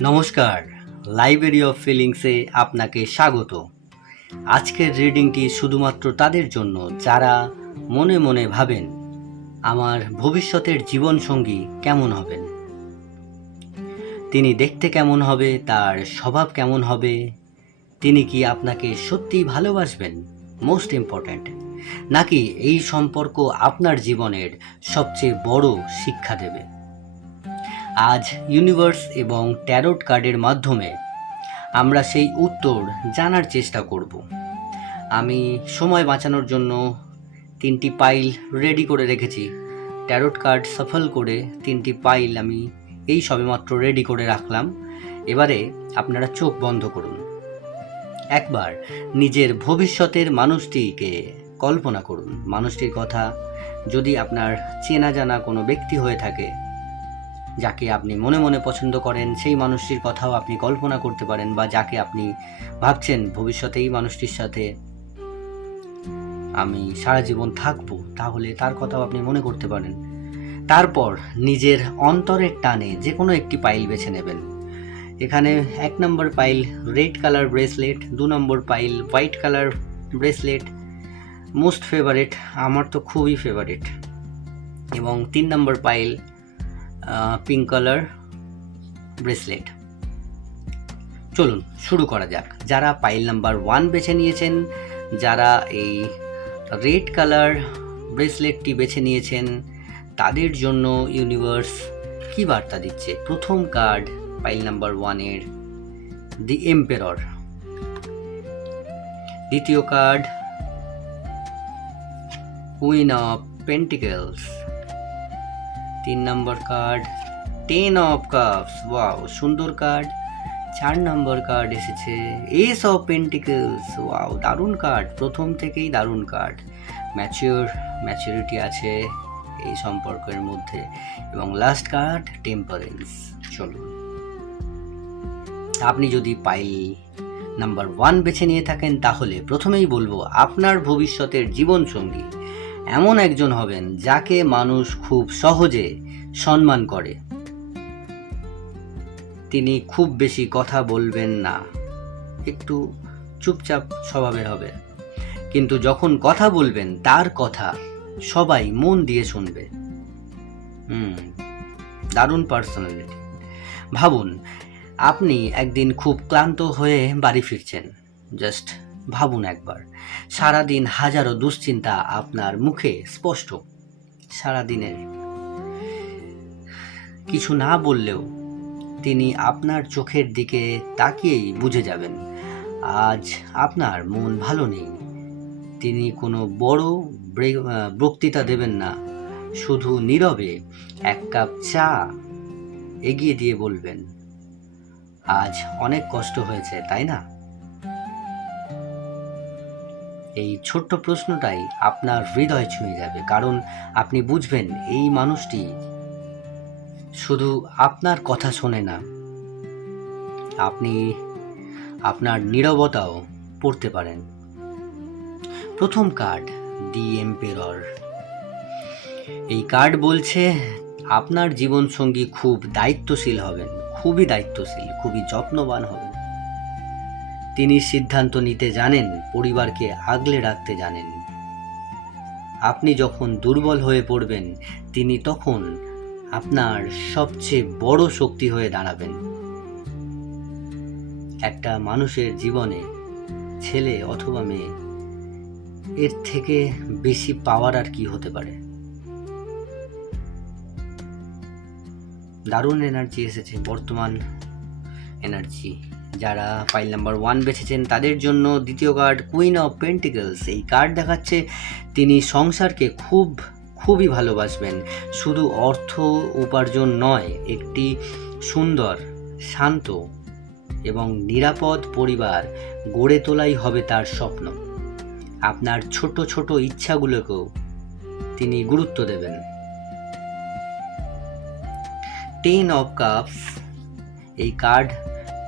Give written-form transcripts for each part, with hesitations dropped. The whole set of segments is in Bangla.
নমস্কার, লাইব্রেরি অফ ফিলিংসে আপনাকে স্বাগত। আজকের রিডিংটি শুধুমাত্র তাদের জন্য যারা মনে মনে ভাবেন আমার ভবিষ্যতের জীবনসঙ্গী কেমন হবেন, তিনি দেখতে কেমন হবে, তার স্বভাব কেমন হবে, তিনি কি আপনাকে সত্যিই ভালোবাসবেন, মোস্ট ইম্পর্ট্যান্ট, নাকি এই সম্পর্ক আপনার জীবনের সবচেয়ে বড় শিক্ষা দেবে। আজ ইউনিভার্স এবং ট্যারোট কার্ডের মাধ্যমে আমরা সেই উত্তর জানার চেষ্টা করব। আমি সময় বাঁচানোর জন্য 3টি পাইল রেডি করে রেখেছি। ট্যারোট কার্ড সাফল করে 3টি পাইল আমি এই সবেমাত্র রেডি করে রাখলাম। এবারে আপনারা চোখ বন্ধ করুন। একবার নিজের ভবিষ্যতের মানুষটিকে কল্পনা করুন। মানুষটির কথা যদি আপনার চেনা জানা কোনো ব্যক্তি হয়ে থাকে, যাকে আপনি মনে মনে পছন্দ করেন, সেই মানুষটির কথাও আপনি কল্পনা করতে পারেন, বা যাকে আপনি ভাবছেন ভবিষ্যতে এই মানুষটির সাথে আমি সারা জীবন থাকবো, তাহলে তার কথাও আপনি মনে করতে পারেন। তারপর নিজের অন্তরের টানে যে কোনো একটি পাইল বেছে নেবেন। এখানে 1 নম্বর পাইল রেড কালার ব্রেসলেট, 2 নম্বর pile white colour bracelet, most favourite, আমার তো খুবই ফেভারিট, এবং 3 নম্বর পাইল পিঙ্ক কালার ব্রেসলেট। চলুন শুরু করা যাক। যারা পাইল নাম্বার 1 বেছে নিয়েছেন, যারা এই রেড কালার ব্রেসলেটটি বেছে নিয়েছেন, তাদের জন্য ইউনিভার্স কি বার্তা দিচ্ছে। প্রথম কার্ড পাইল নাম্বার 1-এর দি এম্পেরর, দ্বিতীয় card queen of pentacles, 3 number card 10 of cups, wow সুন্দর কার্ড। 4 নম্বর কার্ড এসেছে এস অফ পেন্টিকেলস, ওয়াও দারুণ কার্ড, প্রথম থেকেই দারুণ কার্ড। ম্যাচুরিটি আছে এই সম্পর্কের মধ্যে। এবং লাস্ট কার্ড টেম্পারেন্স। চলুন, আপনি যদি পাইল নাম্বার 1 বেছে নিয়ে থাকেন, তাহলে প্রথমেই বলবো আপনার ভবিষ্যতের জীবনসঙ্গী এমন একজন হবেন যাকে মানুষ খুব সহজে সম্মান করে। তিনি খুব বেশি কথা বলবেন না, একটু চুপচাপ স্বভাবের হবে, কিন্তু যখন কথা বলবেন তার কথা সবাই মন দিয়ে শুনবে। দারুণ পার্সোনালিটি। ভাবুন, আপনি একদিন খুব ক্লান্ত হয়ে বাড়ি ফিরছেন। জাস্ট ভাবুন একবার, সারাদিন হাজারো দুশ্চিন্তা আপনার মুখে স্পষ্ট। সারাদিনের কিছু না বললেও তিনি আপনার চোখের দিকে তাকিয়েই বুঝে যাবেন আজ আপনার মন ভালো নেই। তিনি কোনো বড় বক্তৃতা দেবেন না, শুধু নীরবে 1 কাপ চা এগিয়ে দিয়ে বলবেন, আজ অনেক কষ্ট হয়েছে, তাই না? এই ছোট্ট প্রশ্নটাই আপনার হৃদয় ছুঁয়ে যাবে, কারণ আপনি বুঝবেন এই মানুষটি শুধু আপনার কথা শোনে না, আপনি আপনার নীরবতাও পড়তে পারেন। প্রথম কার্ড দি এম্পেরর। এই কার্ড বলছে আপনার জীবনসঙ্গী খুব দায়িত্বশীল হবেন, খুবই দায়িত্বশীল, খুবই যত্নবান হবেন। তিনি সিদ্ধান্ত নিতে জানেন, পরিবারকে আগলে রাখতে জানেন। আপনি যখন দুর্বল হয়ে পড়বেন, তিনি তখন আপনার সবচেয়ে বড় শক্তি হয়ে দাঁড়াবেন। একটা মানুষের জীবনে, ছেলে অথবা মেয়ে, এর থেকে বেশি পাওয়ার আর কি হতে পারে। দারুণ এনার্জি এসেছে, বর্তমান এনার্জি। যারা পাইল নাম্বার 1 বেছেছেন তাদের জন্য দ্বিতীয় কার্ড কুইন অফ পেন্টিকেলস। এই কার্ড দেখাচ্ছে তিনি সংসারকে খুবই ভালোবাসবেন। শুধু অর্থ উপার্জন নয়, একটি সুন্দর, শান্ত এবং নিরাপদ পরিবার গড়ে তোলাই হবে তার স্বপ্ন। আপনার ছোট ছোট ইচ্ছাগুলোকেও তিনি গুরুত্ব দেবেন। 10 অফ কাপস, এই কার্ড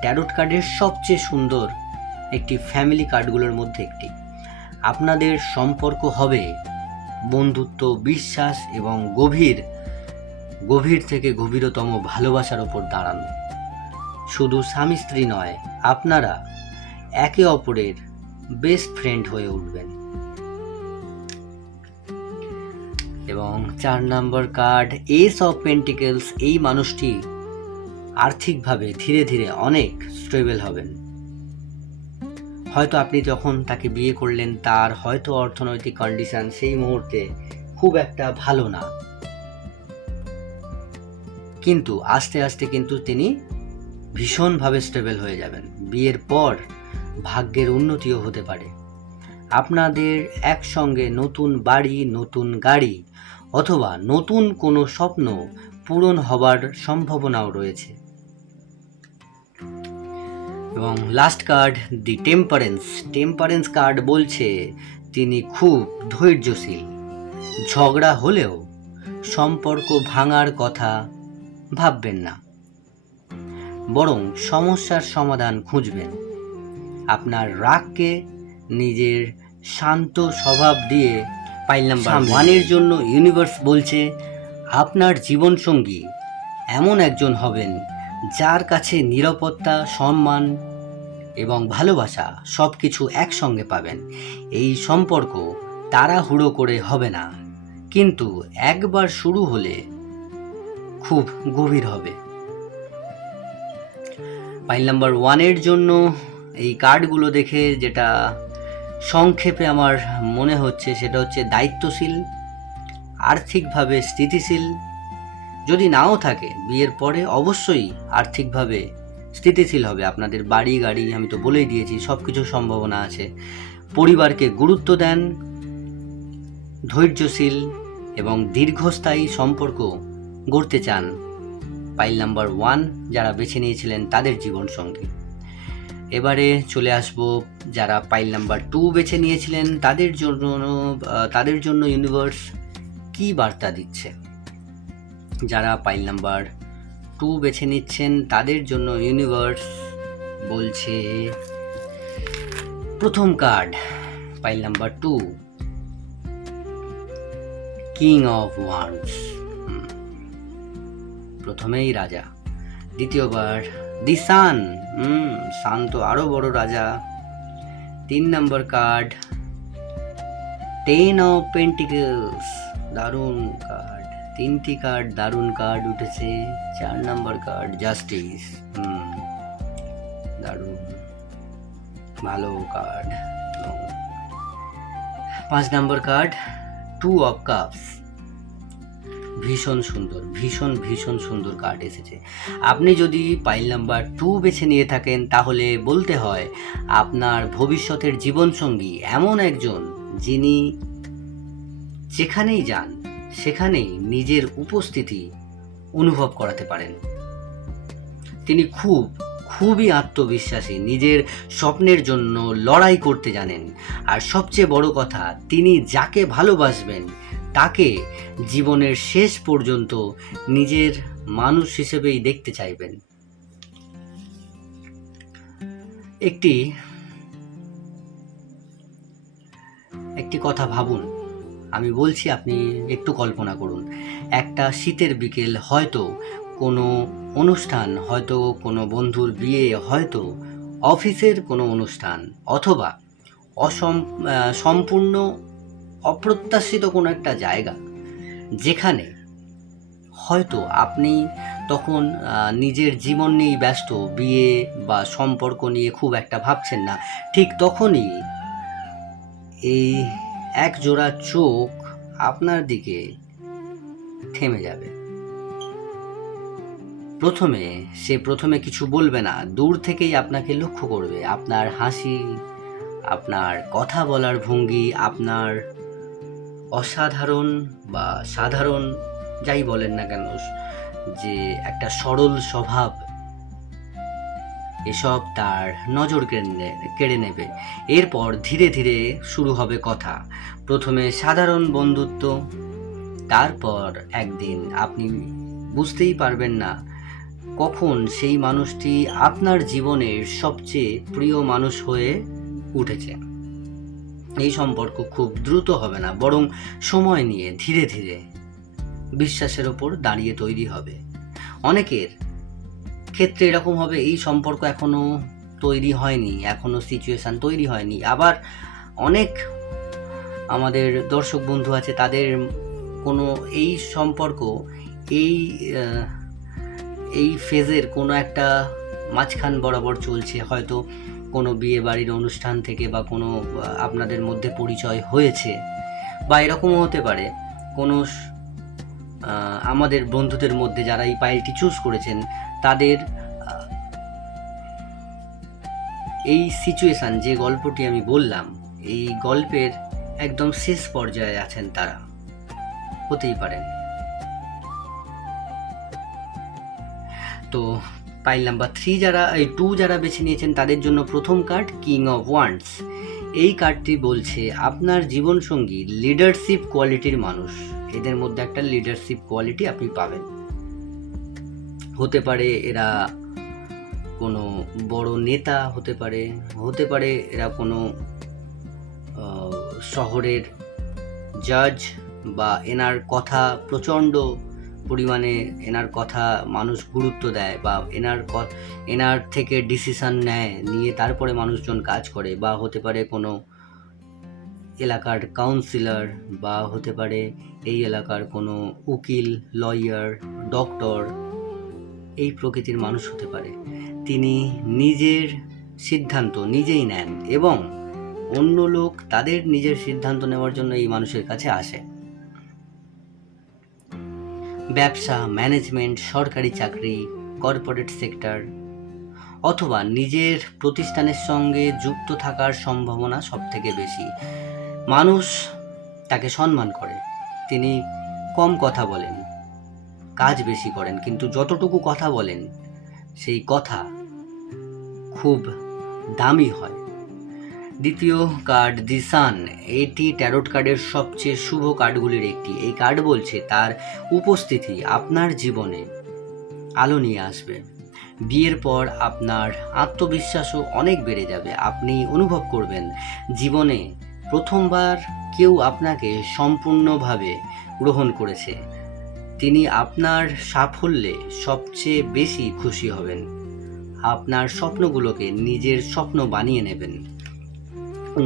ট্যারোট কার্ডের সবচেয়ে সুন্দর একটি ফ্যামিলি কার্ডগুলোর মধ্যে একটি। আপনাদের সম্পর্ক হবে বন্ধুত্ব, বিশ্বাস এবং গভীর থেকে গভীরতম ভালোবাসার ওপর দাঁড়ানো। শুধু স্বামী স্ত্রী নয়, আপনারা একে অপরের বেস্ট ফ্রেন্ড হয়ে উঠবেন। এবং 4 নম্বর কার্ড এস অফ পেন্টিকেলস। এই মানুষটি আর্থিকভাবে ধীরে ধীরে অনেক স্টেবল হবেন। হয়তো আপনি যখন তাকে বিয়ে করলেন তার হয়তো অর্থনৈতিক কন্ডিশন সেই মুহূর্তে খুব একটা ভালো না, কিন্তু আস্তে আস্তে কিন্তু তিনি ভীষণভাবে স্টেবল হয়ে যাবেন। বিয়ের পর ভাগ্যের উন্নতিও হতে পারে। আপনাদের একসঙ্গে নতুন বাড়ি, নতুন গাড়ি অথবা নতুন কোনো স্বপ্ন পূরণ হবার সম্ভাবনাও রয়েছে। এবং লাস্ট কার্ড দি টেম্পারেন্স। টেম্পারেন্স কার্ড বলছে তিনি খুব ধৈর্যশীল। ঝগড়া হলেও সম্পর্ক ভাঙার কথা ভাববেন না, বরং সমস্যার সমাধান খুঁজবেন। আপনার রাগকে নিজের শান্ত স্বভাব দিয়ে 5 নাম্বার 1-এর জন্য ইউনিভার্স বলছে আপনার জীবনসঙ্গী এমন একজন হবেন যার কাছে নিরাপত্তা, সম্মান এবং ভালোবাসা সব কিছু একসঙ্গে পাবেন। এই সম্পর্ক তাড়াহুড়ো করে হবে না, কিন্তু একবার শুরু হলে খুব গভীর হবে। 5 নাম্বার 1-এর জন্য এই কার্ডগুলো দেখে যেটা সংক্ষেপে আমার মনে হচ্ছে সেটা হচ্ছে দায়িত্বশীল, আর্থিকভাবে স্থিতিশীল। যদি নাও থাকে বিয়ের পরে অবশ্যই আর্থিকভাবে স্থিতিশীল হবে। আপনাদের বাড়ি গাড়ি আমি তো বলেই দিয়েছি, সব কিছুর সম্ভাবনা আছে। পরিবারকে গুরুত্ব দেন, ধৈর্যশীল এবং দীর্ঘস্থায়ী সম্পর্ক গড়তে চান। 5 নাম্বার 1 যারা বেছে নিয়েছিলেন তাদের জীবনসঙ্গী। এবারে চলে আসব যারা 5 নাম্বার 2 বেছে নিয়েছিলেন তাদের জন্য ইউনিভার্স কি বার্তা দিচ্ছে। যারা 5 নাম্বার 2 বেছে নিচ্ছেন তাদের জন্য ইউনিভার্স বলছে, প্রথম card 5 number 2 king of wands, প্রথমেই রাজা। দ্বিতীয়বার দি সান, সান তো আরো বড় রাজা। 3 নম্বর কার্ড 10 অফ পেন্টিকলস, দারুণ কার্ড। 3টি কার্ড দারুণ কার্ড উঠেছে। 4 নম্বর কার্ড জাস্টিস, দারুণ ভালো card. 5 number card 2 of cups, ভীষণ সুন্দর, ভীষণ সুন্দর কার্ড এসেছে। আপনি যদি 5 নাম্বার 2 বেছে নিয়ে থাকেন তাহলে বলতে হয় আপনার ভবিষ্যতের জীবনসঙ্গী এমন একজন যিনি যেখানেই যান সেখানেই নিজের উপস্থিতি অনুভব করাতে পারেন। তিনি খুবই আত্মবিশ্বাসী, নিজের স্বপ্নের জন্য লড়াই করতে জানেন, আর সবচেয়ে বড় কথা তিনি যাকে ভালোবাসবেন তাকে জীবনের শেষ পর্যন্ত নিজের মানুষ হিসেবেই দেখতে চাইবেন। একটি কথা ভাবুন, আমি বলছি আপনি একটু কল্পনা করুন। একটা শীতের বিকেল, হয়তো কোনো অনুষ্ঠান, হয়তো কোনো বন্ধুর বিয়ে, হয়তো অফিসের কোনো অনুষ্ঠান, অথবা সম্পূর্ণ অপ্রত্যাশিত কোনো একটা জায়গা যেখানে হয়তো আপনি তখন নিজের জীবন নিয়েই ব্যস্ত, বিয়ে বা সম্পর্ক নিয়ে খুব একটা ভাবছেন না। ঠিক তখনই এই এক জোড়া চোখ আপনার দিকে থেমে যাবে। প্রথমে কিছু বলবে না, দূর থেকেই আপনাকে লক্ষ্য করবে। আপনার হাসি, আপনার কথা বলার ভঙ্গি, আপনার অসাধারণ বা সাধারণ যাই বলেন না কেন, যে একটা সরল স্বভাব, এসব তার নজর কেড়ে নেবে। এরপর ধীরে ধীরে শুরু হবে কথা। প্রথমে সাধারণ বন্ধুত্ব, তারপর একদিন আপনি বুঝতেই পারবেন না কখন সেই মানুষটি আপনার জীবনের সবচেয়ে প্রিয় মানুষ হয়ে উঠেছে। এই সম্পর্ক খুব দ্রুত হবে না, বরং সময় নিয়ে ধীরে ধীরে বিশ্বাসের ওপর দাঁড়িয়ে তৈরি হবে। অনেকের ক্ষেত্রে এরকম হবে এই সম্পর্ক এখনো তৈরি হয়নি, এখনো সিচুয়েশান তৈরি হয়নি। আবার অনেক আমাদের দর্শক বন্ধু আছে, তাদের কোনো এই সম্পর্ক এই এই ফেজের কোনো একটা মাঝখান বরাবর চলছে, হয়তো কোনো বিয়ে বাড়ির অনুষ্ঠান থেকে বা কোনো আপনাদের মধ্যে পরিচয় হয়েছে, বা এরকমও হতে পারে কোনো আমাদের বন্ধুদের মধ্যে যারা এই পাইলটি চুজ করেছেন তাদের এই সিচুয়েশান, যে গল্পটি আমি বললাম, এই গল্পের একদম শেষ পর্যায়ে আছেন তারা, হতেই পারেন। তো পাইল নাম্বার 3 যারা 2 যারা বেছে নিয়েছেন তাদের জন্য প্রথম কার্ড কিং অফ ওয়ান্ডস। এই কার্ডটি বলছে আপনার জীবনসঙ্গী লিডারশিপ কোয়ালিটির মানুষ, এদের মধ্যে একটা লিডারশিপ কোয়ালিটি আপনি পাবেন। হতে পারে এরা কোনো বড় নেতা, হতে পারে এরা কোনো শহরের জাজ, বা এনার কথা প্রচণ্ড পরিমাণে এনার কথা মানুষ গুরুত্ব দেয়, বা এনার থেকে ডিসিশন নিয়ে তারপরে মানুষজন কাজ করে, বা হতে পারে কোনো এলাকার কাউন্সিলর, বা হতে পারে এই এলাকার কোনো উকিল, লয়ার, ডক্টর, এই প্রকৃতির মানুষ হতে পারে। তিনি নিজের সিদ্ধান্ত নিজেই নেন এবং অন্য লোক তাদের নিজের সিদ্ধান্ত নেওয়ার জন্য এই মানুষের কাছে আসে। ব্যবসা, ম্যানেজমেন্ট, সরকারি চাকরি, কর্পোরেট সেক্টর অথবা নিজের প্রতিষ্ঠানের সঙ্গে যুক্ত থাকার সম্ভাবনা সবথেকে বেশি। মানুষ তাকে সম্মান করে, তিনি কম কথা বলেন, কাজ বেশি করেন, কিন্তু যতটুকু কথা বলেন সেই কথা খুব দামি হয়। দ্বিতীয় কার্ড দি সান, এটি ট্যারোট কার্ডের সবচেয়ে শুভ কার্ডগুলির একটি। এই কার্ড বলছে তার উপস্থিতি আপনার জীবনে আলো নিয়ে আসবে। বিয়ের পর আপনার আত্মবিশ্বাসও অনেক বেড়ে যাবে। আপনি অনুভব করবেন জীবনে প্রথমবার কেউ আপনাকে সম্পূর্ণভাবে গ্রহণ করেছে। তিনি আপনার সাফল্যে সবচেয়ে বেশি খুশি হবেন। আপনার স্বপ্নগুলোকে নিজের স্বপ্ন বানিয়ে নেবেন।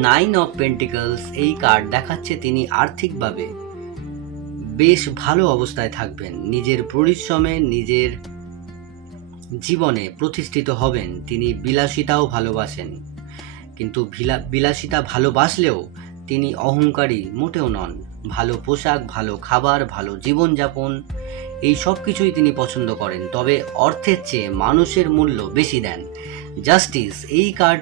9 অফ পেন্টিকলস, এই কার্ড দেখাচ্ছে তিনি আর্থিকভাবে বেশ ভালো অবস্থায় থাকবেন, নিজের পরিশ্রমে নিজের জীবনে প্রতিষ্ঠিত হবেন। তিনি বিলাসিতাও ভালোবাসেন, কিন্তু বিলাসিতা ভালোবাসলেও তিনি অহংকারী মোটেও নন। ভালো পোশাক, ভালো খাবার, ভালো জীবনযাপন, এই সব কিছুই তিনি পছন্দ করেন, তবে অর্থের চেয়ে মানুষের মূল্য বেশি দেন। জাস্টিস, এই কার্ড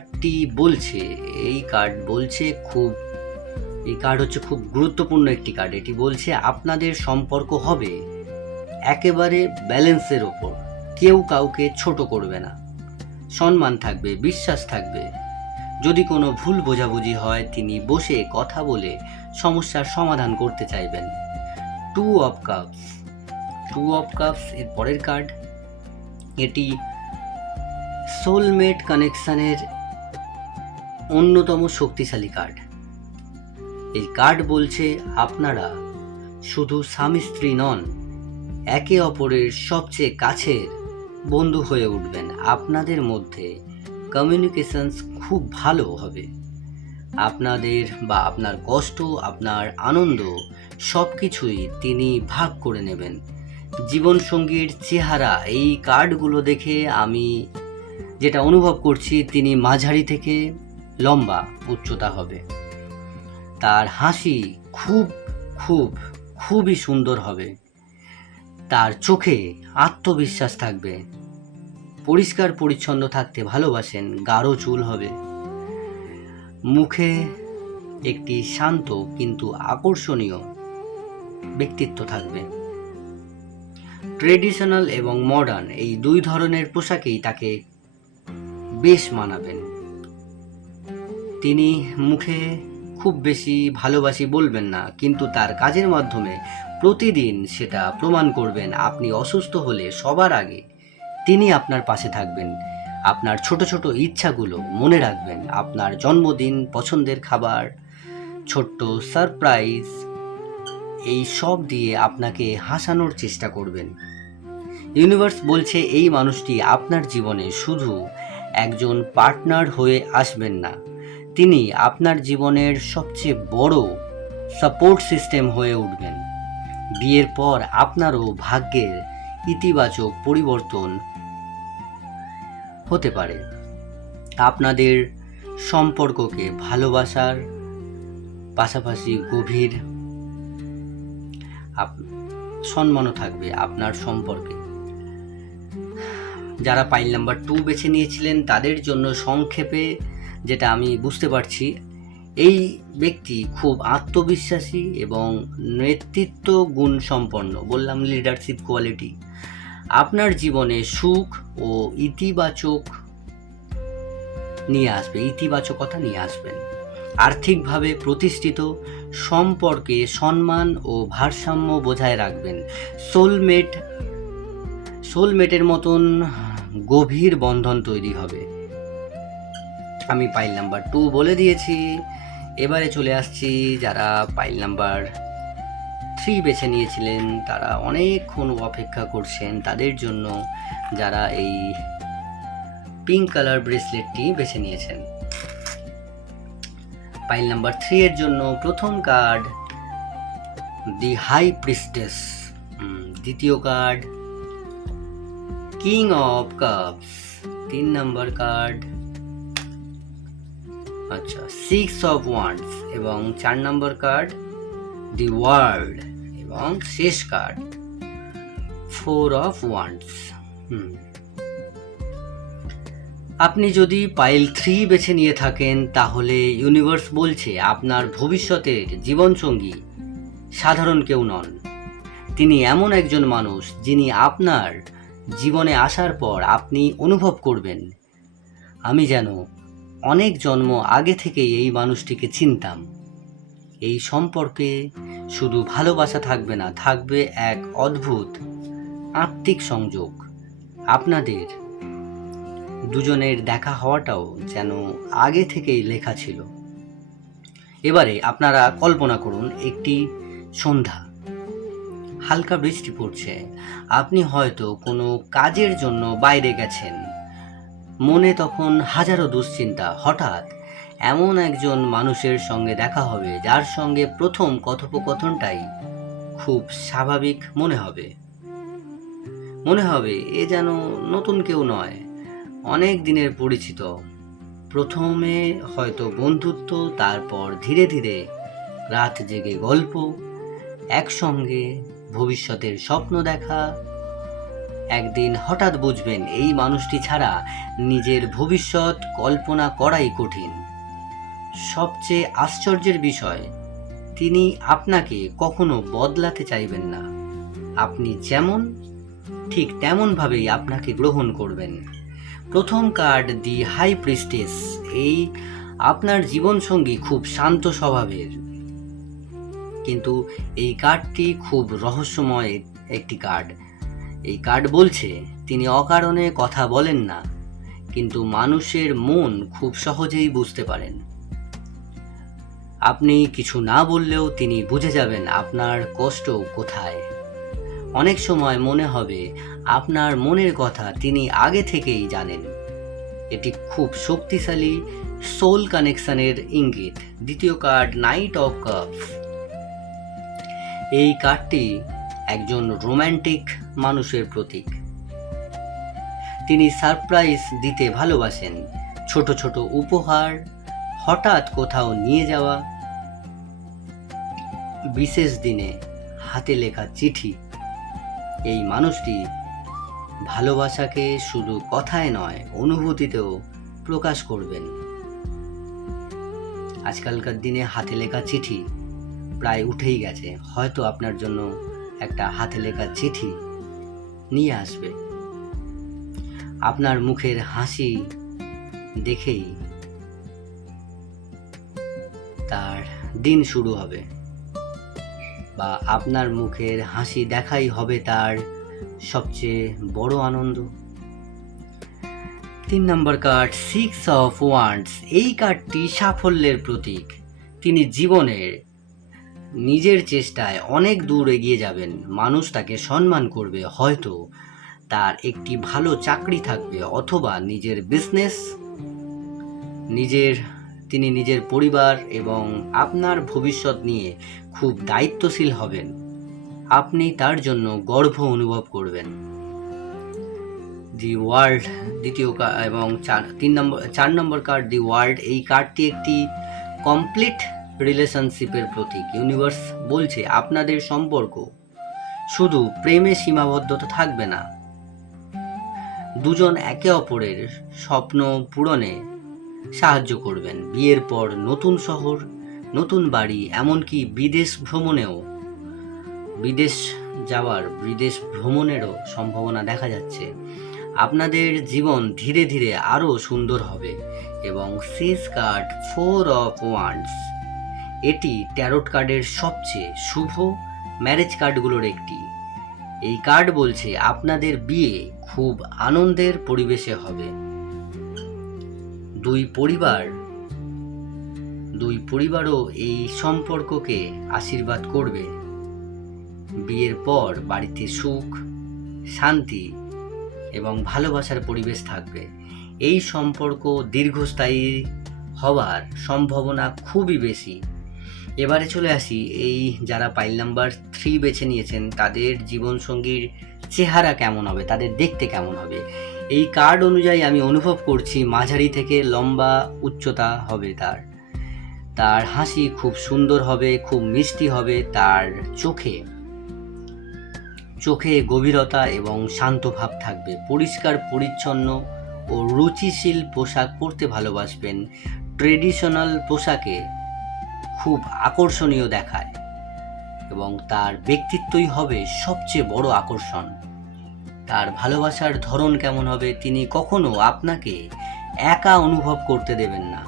হচ্ছে খুব গুরুত্বপূর্ণ একটি কার্ড। এটি বলছে আপনাদের সম্পর্ক হবে একেবারে ব্যালেন্সের ওপর, কেউ কাউকে ছোট করবে না, সম্মান থাকবে, বিশ্বাস থাকবে। যদি কোনো ভুল বোঝাবুঝি হয় তিনি বসে কথা বলে সমস্যার সমাধান করতে চাইবেন। 2 অফ কাপস এর পরের কার্ড, এটি সোলমেট কানেকশনের অন্যতম শক্তিশালী কার্ড। এই কার্ড বলছে আপনারা শুধু স্বামী স্ত্রী নন, একে অপরের সবচেয়ে কাছের বন্ধু হয়ে উঠবেন। আপনাদের মধ্যে কমিউনিকেশনস খুব ভালো হবে। আপনাদের বা আপনার কষ্ট, আপনার আনন্দ সব কিছুই তিনি ভাগ করে নেবেন। জীবনসঙ্গীর চেহারা, এই কার্ডগুলো দেখে আমি যেটা অনুভব করছি তিনি মাঝারি থেকে লম্বা উচ্চতা হবে। তার হাসি খুবই সুন্দর হবে। তার চোখে আত্মবিশ্বাস থাকবে। পরিষ্কার পরিচ্ছন্ন থাকতে ভালোবাসেন, গাঢ় চুল হবে। মুখে একটি শান্ত কিন্তু আকর্ষণীয় ব্যক্তিত্ব থাকবে। ট্রেডিশনাল এবং মডার্ন, এই দুই ধরনের পোশাকেই তাকে বেশ মানাবেন। তিনি মুখে খুব বেশি ভালোবাসি বলবেন না, কিন্তু তার কাজের মাধ্যমে প্রতিদিন সেটা প্রমাণ করবেন। আপনি অসুস্থ হলে সবার আগে তিনি আপনার পাশে থাকবেন। আপনার ছোট ছোট ইচ্ছাগুলো মনে রাখবেন। আপনার জন্মদিন, পছন্দের খাবার, ছোট্ট সারপ্রাইজ, এই সব দিয়ে আপনাকে হাসানোর চেষ্টা করবেন। ইউনিভার্স বলছে এই মানুষটি আপনার জীবনে শুধু একজন পার্টনার হয়ে আসবেন না, তিনি আপনার জীবনের সবচেয়ে বড় সাপোর্ট সিস্টেম হয়ে উঠবেন। বিয়ের পর আপনারও ভাগ্যের ইতিবাচক পরিবর্তন হতে পারে। আপনাদের সম্পর্ককে ভালোবাসার পাশাপাশি গভীর সম্মানও থাকবে আপনার সম্পর্কে। যারা পাইল নাম্বার 2 বেছে নিয়েছিলেন তাদের জন্য সংক্ষেপে যেটা আমি বুঝতে পারছি, এই ব্যক্তি খুব আত্মবিশ্বাসী এবং নেতৃত্ব গুণ সম্পন্ন, বললাম লিডারশিপ কোয়ালিটি। আপনার জীবনে সুখ ও ইতিবাচকতা নিয়ে আসবেন। আর্থিকভাবে প্রতিষ্ঠিত, সম্পর্কে সম্মান ও ভারসাম্য বজায় রাখবেন। সোলমেটের মতন গভীর বন্ধন তৈরি হবে। আমি পাইল নাম্বার 2 বলে দিয়েছি। এবারে চলে আসছি যারা পাইল নাম্বার 3 বেছে নিয়েছিলেন, তারা অনেকক্ষণ অপেক্ষা করছেন তাদের জন্য, যারা এই পিঙ্ক কালার ব্রেসলেটটি বেছে নিয়েছেন। পাইল নাম্বার 3 এর জন্য প্রথম কার্ড দি হাই প্রিস্টেস, দ্বিতীয় card king of cups, 3 number card 6 of wands এবং 4 নম্বর কার্ড দি ওয়ার্ল্ড এবং শেষ কার্ড 4 অফ ওয়ান্ডস। আপনি যদি পাইল 3 বেছে নিয়ে থাকেন তাহলে ইউনিভার্স বলছে আপনার ভবিষ্যতের জীবনসঙ্গী সাধারণ কেউ নন। তিনি এমন একজন মানুষ যিনি আপনার জীবনে আসার পর আপনি অনুভব করবেন, আমি যেন অনেক জন্ম আগে থেকেই এই মানুষটিকে চিনতাম। এই সম্পর্কে শুধু ভালোবাসা থাকবে না, থাকবে এক অদ্ভুত আত্মিক সংযোগ। আপনাদের দুজনের দেখা হওয়াটাও যেন আগে থেকেই লেখা ছিল। এবারে আপনারা কল্পনা করুন একটি সন্ধ্যা, হালকা বৃষ্টি পড়ছে, আপনি হয়তো কোনো কাজের জন্য বাইরে গেছেন, মনে তখন হাজারো দুশ্চিন্তা। হঠাৎ এমন একজন মানুষের সঙ্গে দেখা হবে যার সঙ্গে প্রথম কথোপকথনটাই খুব স্বাভাবিক মনে হবে এ যেন নতুন কেউ নয়, অনেক দিনের পরিচিত। প্রথমে হয়তো বন্ধুত্ব, তারপর ধীরে ধীরে রাত জেগে গল্প, একসঙ্গে ভবিষ্যতের স্বপ্ন দেখা। একদিন হঠাৎ বুঝবেন এই মানুষটি ছাড়া নিজের ভবিষ্যৎ কল্পনা করাই কঠিন। সবচেয়ে আশ্চর্যের বিষয়, তিনি আপনাকে কখনো বদলাতে চাইবেন না। আপনি যেমন, ঠিক তেমনভাবেই আপনাকে গ্রহণ করবেন। প্রথম কার্ড দি হাই প্রিস্টেস, এই আপনার জীবনসঙ্গী খুব শান্ত স্বভাবের, কিন্তু এই কার্ডটি খুব রহস্যময় একটি কার্ড। এই কার্ড বলছে তিনি অকারণে কথা বলেন না, কিন্তু মানুষের মন খুব সহজেই বুঝতে পারেন। আপনি কিছু না বললেও তিনি বুঝে যাবেন আপনার কষ্ট কোথায়। অনেক সময় মনে হবে আপনার মনের কথা তিনি আগে থেকেই জানেন। এটি খুব শক্তিশালী সোল কানেকশনের ইঙ্গিত। দ্বিতীয় কার্ড নাইট অফ কাপস, এই কার্ডটি একজন রোম্যান্টিক মানুষের প্রতীক। তিনি সারপ্রাইজ দিতে ভালোবাসেন, ছোট ছোট উপহার, হঠাৎ কোথাও নিয়ে যাওয়া, বিশেষ দিনে হাতে লেখা চিঠি। এই মানুষটি ভালোবাসাকে শুধু কথায় নয়, অনুভূতিতেও প্রকাশ করবেন। আজকালকার দিনে হাতে লেখা চিঠি প্রায় উঠেই গেছে, হয়তো আপনার জন্য একটা হাতে লেখা চিঠি নিয়ে আসবে। আপনার মুখের হাসি দেখেই তার দিন শুরু হবে, বা আপনার মুখের হাসি দেখাই হবে তার সবচেয়ে বড় আনন্দ। 3 নম্বর কার্ড 6 অফ ওয়ান্ডস, এই কার্ডটি সাফল্যের প্রতীক। তিনি জীবনের নিজের চেষ্টায় অনেক দূর এগিয়ে যাবেন, মানুষ তাকে সম্মান করবে, হয়তো তার একটি ভালো চাকরি থাকবে অথবা নিজের বিজনেস, তিনি নিজের পরিবার এবং আপনার ভবিষ্যৎ নিয়ে খুব দায়িত্বশীল হবেন। আপনি তার জন্য গর্ব অনুভব করবেন। দি ওয়ার্ল্ড দ্বিতীয় এবং 4 নম্বর কার্ড দি ওয়ার্ল্ড। এই কার্ডটি একটি কমপ্লিট রিলেশনশিপের প্রতীক। ইউনিভার্স বলছে আপনাদের সম্পর্ক শুধু প্রেমে সীমাবদ্ধতা থাকবে না, দুজন একে অপরের স্বপ্ন পূরণে সাহায্য করবেন। বিয়ের পর নতুন শহর, নতুন বাড়ি, এমনকি বিদেশ ভ্রমণেরও সম্ভাবনা দেখা যাচ্ছে। আপনাদের জীবন ধীরে ধীরে আরও সুন্দর হবে। এবং শেষ কার্ড 4 অফ ওয়ান্ডস। এটি ট্যারোট কার্ডের সবচেয়ে শুভ ম্যারেজ কার্ডগুলোর একটি। এই কার্ড বলছে আপনাদের বিয়ে খুব আনন্দের পরিবেশে হবে। দুই পরিবারও এই সম্পর্ককে আশীর্বাদ করবে। বিয়ের পর বাড়িতে সুখ, শান্তি এবং ভালোবাসার পরিবেশ থাকবে। এই সম্পর্ক দীর্ঘস্থায়ী হওয়ার সম্ভাবনা খুবই বেশি। এবারে চলে আসি, এই যারা পাইল নাম্বার 3 বেছে নিয়েছেন তাদের জীবনসঙ্গীর চেহারা কেমন হবে, তাদের দেখতে কেমন হবে। এই কার্ড অনুযায়ী আমি অনুভব করছি মাঝারি থেকে লম্বা উচ্চতা হবে তার হাসি খুব সুন্দর হবে, খুব মিষ্টি হবে। তার চোখে গভীরতা এবং শান্ত ভাব থাকবে। পরিষ্কার পরিচ্ছন্ন ও রুচিশীল পোশাক পরতে ভালোবাসবেন। ট্রেডিশনাল পোশাকে খুব আকর্ষণীয় দেখায় এবং তার ব্যক্তিত্বই হবে সবচেয়ে বড় আকর্ষণ। তার ভালোবাসার ধরন কেমন হবে, তিনি কখনো আপনাকে একা অনুভব করতে দেবেন না।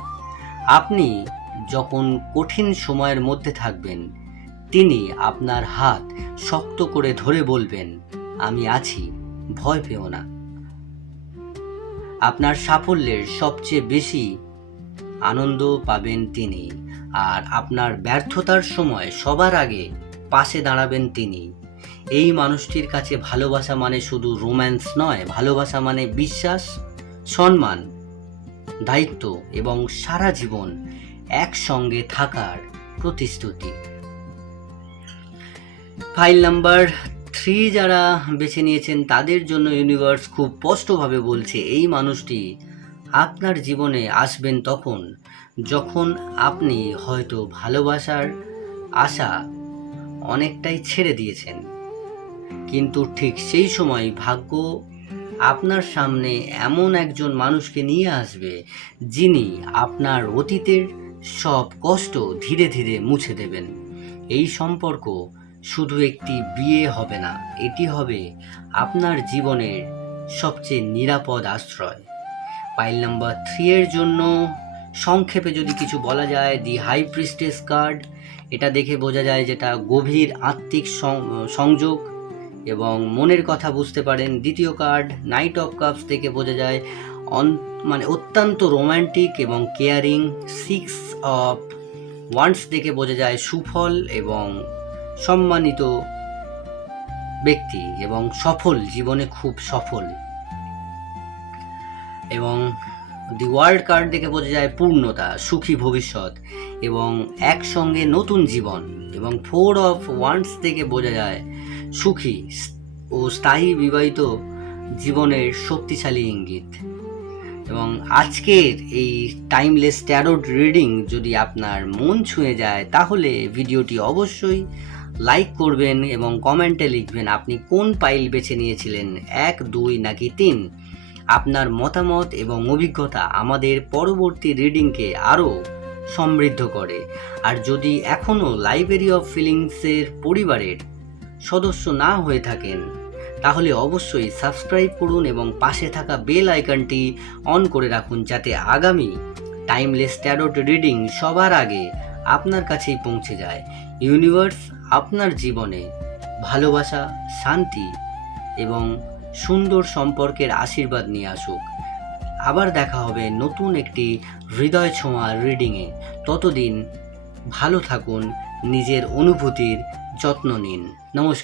আপনি যখন কঠিন সময়ের মধ্যে থাকবেন, তিনি আপনার হাত শক্ত করে ধরে বলবেন, আমি আছি, ভয় পেও না। আপনার সাফল্যের সবচেয়ে বেশি আনন্দ পাবেন তিনি, আর আপনার ব্যর্থতার সময় সবার আগে পাশে দাঁড়াবেন তিনি। এই মানুষটির কাছে ভালোবাসা মানে শুধু রোম্যান্স নয়, ভালোবাসা মানে বিশ্বাস, সম্মান, দায়িত্ব এবং সারা জীবন একসঙ্গে থাকার প্রতিশ্রুতি। ফাইল নাম্বার 3 যারা বেছে নিয়েছেন তাদের জন্য ইউনিভার্স খুব স্পষ্টভাবে বলছে এই মানুষটি আপনার জীবনে আসবেন যখন আপনি হয়তো ভালোবাসার আশা অনেকটাই ছেড়ে দিয়েছেন, কিন্তু ঠিক সেই সময় ভাগ্য আপনার সামনে এমন একজন মানুষকে নিয়ে আসবে যিনি আপনার অতীতের সব কষ্ট ধীরে ধীরে মুছে দেবেন। এই সম্পর্ক শুধু একটি বিয়ে হবে না, এটি হবে আপনার জীবনের সবচেয়ে নিরাপদ আশ্রয়। পাইল নাম্বার 3 এর জন্য সংক্ষেপে যদি কিছু বলা যায়, দি হাই প্রিস্টেস কার্ড। এটা দেখে বোঝা যায় যেটা গভীর আত্মিক সংযোগ এবং মনের কথা বুঝতে পারেন। দ্বিতীয় কার্ড নাইট অফ কাপস থেকে বোঝা যায় অত্যন্ত রোম্যান্টিক এবং কেয়ারিং। 6 অফ ওয়ান্ডস থেকে বোঝা যায় সুফল এবং সম্মানিত ব্যক্তি এবং সফল, জীবনে খুব সফল। এবং দি ওয়ার্ল্ড কার্ড দেখে বোঝা যায় পূর্ণতা, সুখী ভবিষ্যৎ এবং একসঙ্গে নতুন জীবন। এবং 4 অফ ওয়ান্ডস থেকে বোঝা যায় সুখী ও স্থায়ী বিবাহিত জীবনের শক্তিশালী ইঙ্গিত। এবং আজকের এই টাইমলেস ট্যারোট রিডিং যদি আপনার মন ছুঁয়ে যায় তাহলে ভিডিওটি অবশ্যই লাইক করবেন এবং কমেন্টে লিখবেন আপনি কোন পাইল বেছে নিয়েছিলেন, 1, 2 নাকি 3। আপনার মতামত এবং অভিজ্ঞতা আমাদের পরবর্তী রিডিংকে আরও সমৃদ্ধ করে। আর যদি এখনও লাইব্রেরি অফ ফিলিংসের পরিবারের সদস্য না হয়ে থাকেন তাহলে অবশ্যই সাবস্ক্রাইব করুন এবং পাশে থাকা বেল আইকনটি অন করে রাখুন যাতে আগামী টাইমলেস ট্যারোট রিডিং সবার আগে আপনার কাছেই পৌঁছে যায়। ইউনিভার্স আপনার জীবনে ভালোবাসা, শান্তি এবং সুন্দর সম্পর্কের আশীর্বাদ নিয়ে আসুক। আবার দেখা হবে নতুন একটি হৃদয় ছোঁয়া রিডিংয়ে। ততদিন ভালো থাকুন, নিজের অনুভূতির যত্ন নিন। নমস্কার।